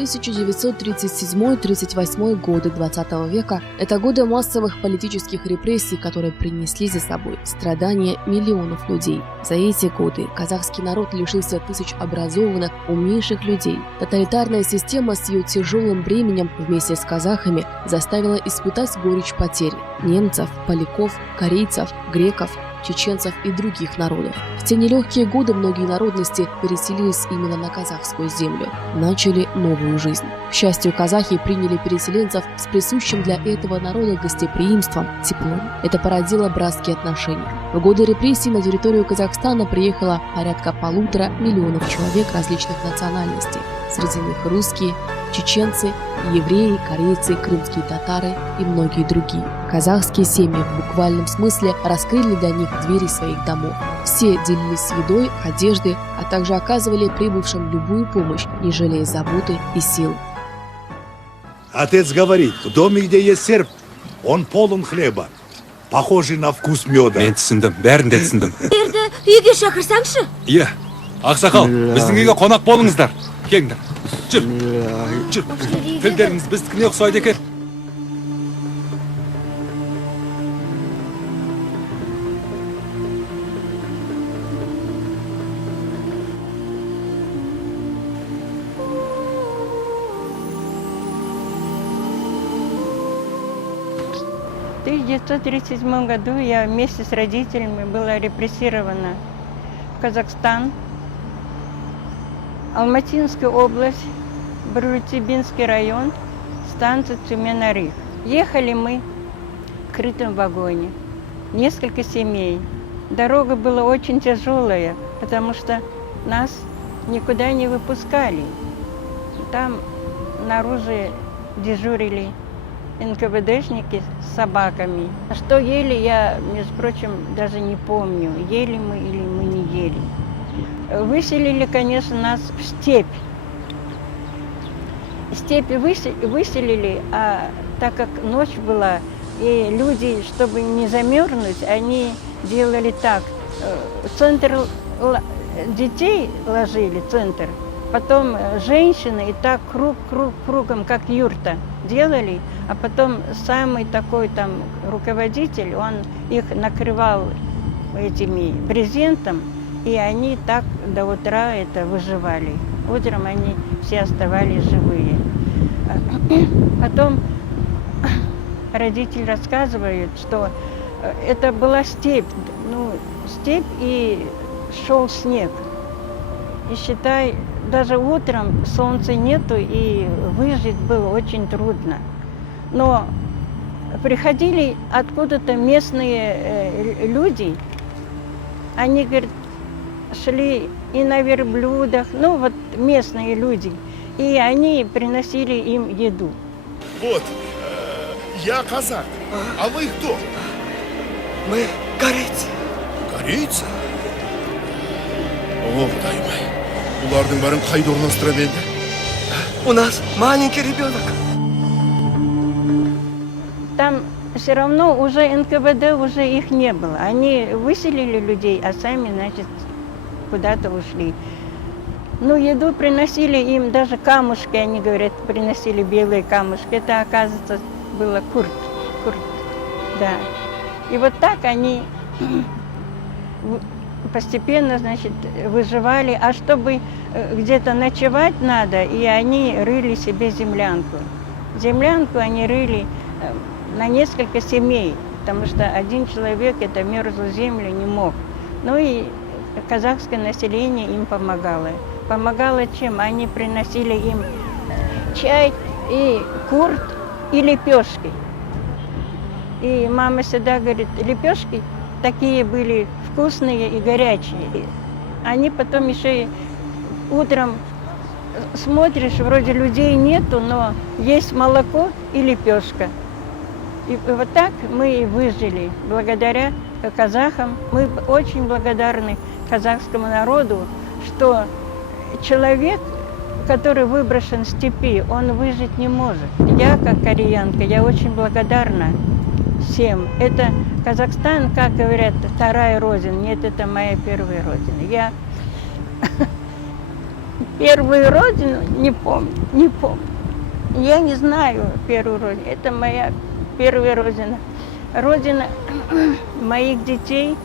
1937-38 годы 20 века – это годы массовых политических репрессий, которые принесли за собой страдания миллионов людей. За эти годы казахский народ лишился тысяч образованных, умнейших людей. Тоталитарная система с ее тяжелым бременем вместе с казахами заставила испытать горечь потери немцев, поляков, корейцев, греков, чеченцев и других народов. В те нелегкие годы многие народности переселились именно на казахскую землю, начали новую жизнь. К счастью, казахи приняли переселенцев с присущим для этого народа гостеприимством, теплом. Это породило братские отношения. В годы репрессий на территорию Казахстана приехало порядка 1,5 миллиона человек различных национальностей. Среди них русские, чеченцы, евреи, корейцы, крымские татары и многие другие. Казахские семьи в буквальном смысле раскрыли для них двери своих домов. Все делились едой, одеждой, а также оказывали прибывшим любую помощь, не жалея заботы и сил. Отец говорит, в доме, где есть серп, он полон хлеба, похожий на вкус меда. Мен түсіндім, бәрін де түсіндім. Ерді үйге шақырсаңшы? Иә, ақсақал, біздің үйге қонақ болыңыздар. Келіңдер. Жүр. Тілдеріңіз біздікіне ұқсайды екен. В 1937 году я вместе с родителями была репрессирована в Казахстан, Алматинская область, Барутибинский район, станция Тюмень-Арих. Ехали мы в крытом вагоне, несколько семей. Дорога была очень тяжелая, потому что нас никуда не выпускали. Там наружу дежурили НКВДшники с собаками. Что ели, я, между прочим, даже не помню, ели мы или мы не ели. Выселили, конечно, нас в степь. Степи выселили, а так как ночь была, и люди, чтобы не замерзнуть, они делали так. Центр детей ложили, центр, потом женщины, и так кругом, как юрта, делали, а потом самый такой там руководитель, он их накрывал этими брезентом, и они так до утра это выживали. Утром они все оставались живые. Потом родители рассказывают, что это была степь, степь и шел снег. И считай, даже утром солнца нету, и выжить было очень трудно. Но приходили откуда-то местные люди, они, говорят, шли и на верблюдах, местные люди, и они приносили им еду. Вот, я казах, а вы кто? Мы корейцы. Корейцы? О, Құдайым-ай, бұлардың бәрін қайда орналастыра берді? У нас маленький ребенок. Там все равно уже НКВД уже их не было. Они выселили людей, а сами, значит, куда-то ушли. Еду приносили им, даже камушки, они говорят, приносили белые камушки. Это, оказывается, было курт, да. И вот так они постепенно, значит, выживали. А чтобы где-то ночевать надо, и они рыли себе землянку. Землянку они рыли на несколько семей, потому что один человек это мерзлую землю не мог. И казахское население им помогало. Помогало чем? Они приносили им чай и курт, и лепешки. И мама всегда говорит, лепешки такие были вкусные и горячие. Они потом еще и утром смотришь, вроде людей нету, но есть молоко и лепешка. И вот так мы и выжили благодаря казахам. Мы очень благодарны казахскому народу, что человек, который выброшен в степи, он выжить не может. Я, как кореянка, я очень благодарна всем. Это Казахстан, как говорят, вторая родина. Нет, это моя первая родина. Первую родину не помню, не помню. Я не знаю первую родину. Это моя первая родина. Родина моих детей,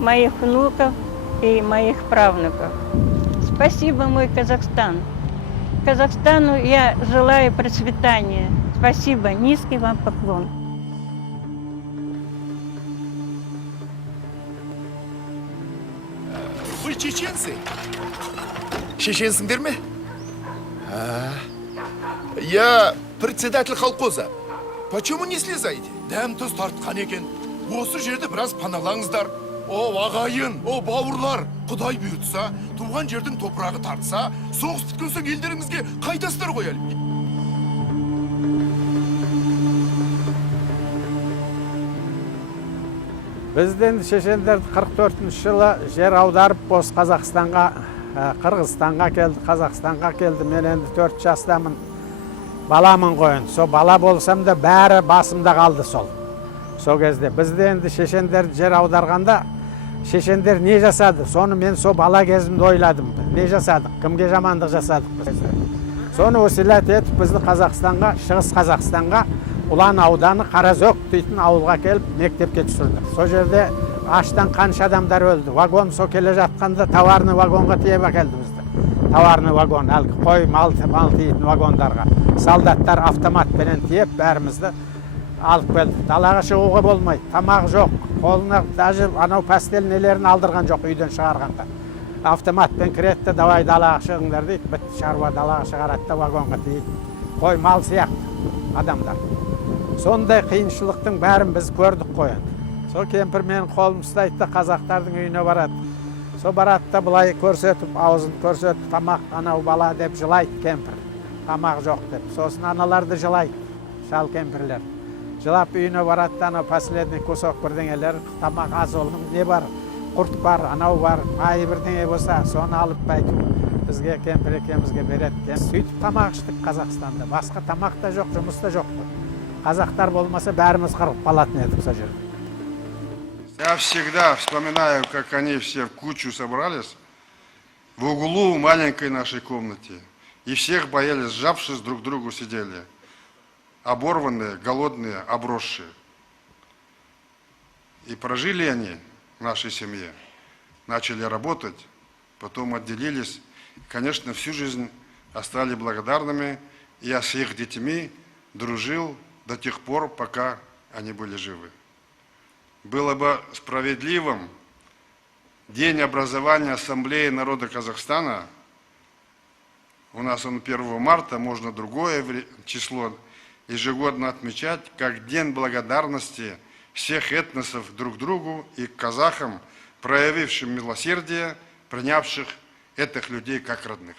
моих внуков и моих правнуков. Спасибо, мой Казахстан. Казахстану я желаю процветания. Спасибо, низкий вам поклон. Вы чеченцы? Шешенсіңдер ме? Я председатель колхоза. Почему не слезаете? Дәм тұз тартқан екен. Осы жерді біраз паналаңыздар. О, ағайын, о, бауырлар. Құдай бұйыртса, туған жердің топырағы тартса, соғыс біткен соң елдеріңізге қайтасыздар ғой әлі. Бізден шешендер 44 жылы жер аударып бос Қазақстанға, Қырғызстанға келді, Қазақстанға келді. Мен енді 4 жастамын, баламын қойын. Со бала болсам да бәрі басымда қалды сол. Сол кезде бізде енді шешендер жер аударғанда, шешендер не жасады? Соны мен со бала кезімді ойладым. Не жасадық? Кімге жамандық жасадық біз? Соны осилат етіп бізді Қазақстанға, Шығыс Қазақстанға, Ұлан ауданы Қаразөк дейтін ауылға келіп мектепке түсірді. Сол жерде аштан қанша адамдар өлді. Вагон со келе жатқанда товарный вагонға тиеп әкелді бізді. Товарный вагон, әлгі қой, мал тиетін вагондарға. Солдаттар автоматпенен тиеп бәрімізді алып келді. Далаға шығуға болмайды, тамақ жоқ. Қолына даже анау пастел нелерін алдырған жоқ үйден шығарғанда. Автоматпен кіретті, давай далаға шығыңдар дейді. Бітті, шаруа далаға шығаратты, вагонға тиеді. Қой, мал сияқты адамдар. Сондай қиыншылықтың бәрін біз көрдік қойын. Со кемпір мен қолым ұстайды, қазақтардың үйіне барады. Со барады да бұлай көрсетіп, аузын көрсетіп, тамақ анау бала деп жылайды кемпір. Тамақ жоқ деп. Сосын аналарды жылайды, шал кемпірлер. Жылап үйіне барады да анау последний кусок бірдеңелер, тамақ аз олғым, не бар, құрт бар, анау бар, айы бірдеңе болса, соны алып бәйтіп, бізге кемпір екемізге береді. Сөйтіп тамақ іштік Қазақстанда. Басқа тамақ та жоқ, жұмыс та жоқ. Қазақтар болмаса бәріміз қырып қалатын едік сол жерде. Я всегда вспоминаю, как они все в кучу собрались в углу маленькой нашей комнате. И всех боялись, сжавшись, друг к другу сидели. Оборванные, голодные, обросшие. И прожили они в нашей семье. Начали работать, потом отделились. Конечно, всю жизнь остались благодарными. Я с их детьми дружил до тех пор, пока они были живы. Было бы справедливым День образования Ассамблеи народа Казахстана, у нас он 1 марта, можно другое число, ежегодно отмечать, как День благодарности всех этносов друг другу и к казахам, проявившим милосердие, принявших этих людей как родных.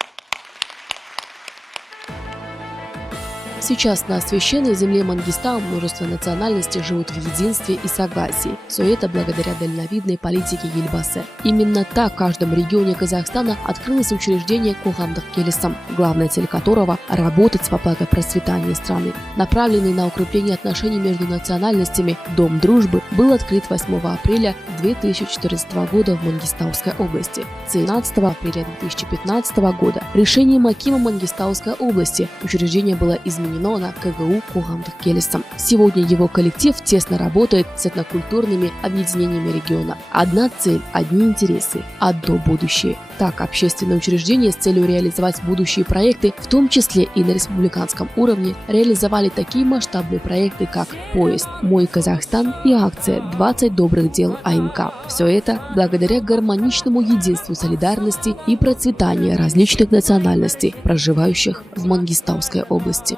Сейчас на священной земле Мангистау множество национальностей живут в единстве и согласии. Все это благодаря дальновидной политике Елбасы. Именно так в каждом регионе Казахстана открылось учреждение Қоғамдық келісім, главная цель которого – работать во благо процветания страны. Направленный на укрепление отношений между национальностями, Дом дружбы был открыт 8 апреля 2014 года в Мангистауской области. 17 апреля 2015 года решением акима Мангистауской области учреждение было изменено на КГУ Қоғамдық келісім. Сегодня его коллектив тесно работает с этнокультурными объединениями региона. Одна цель, одни интересы, одно будущее. Так, общественные учреждения с целью реализовать будущие проекты, в том числе и на республиканском уровне, реализовали такие масштабные проекты, как «Поезд», «Мой Казахстан» и акция «20 добрых дел АМК». Все это благодаря гармоничному единству, солидарности и процветанию различных национальностей, проживающих в Мангистауской области.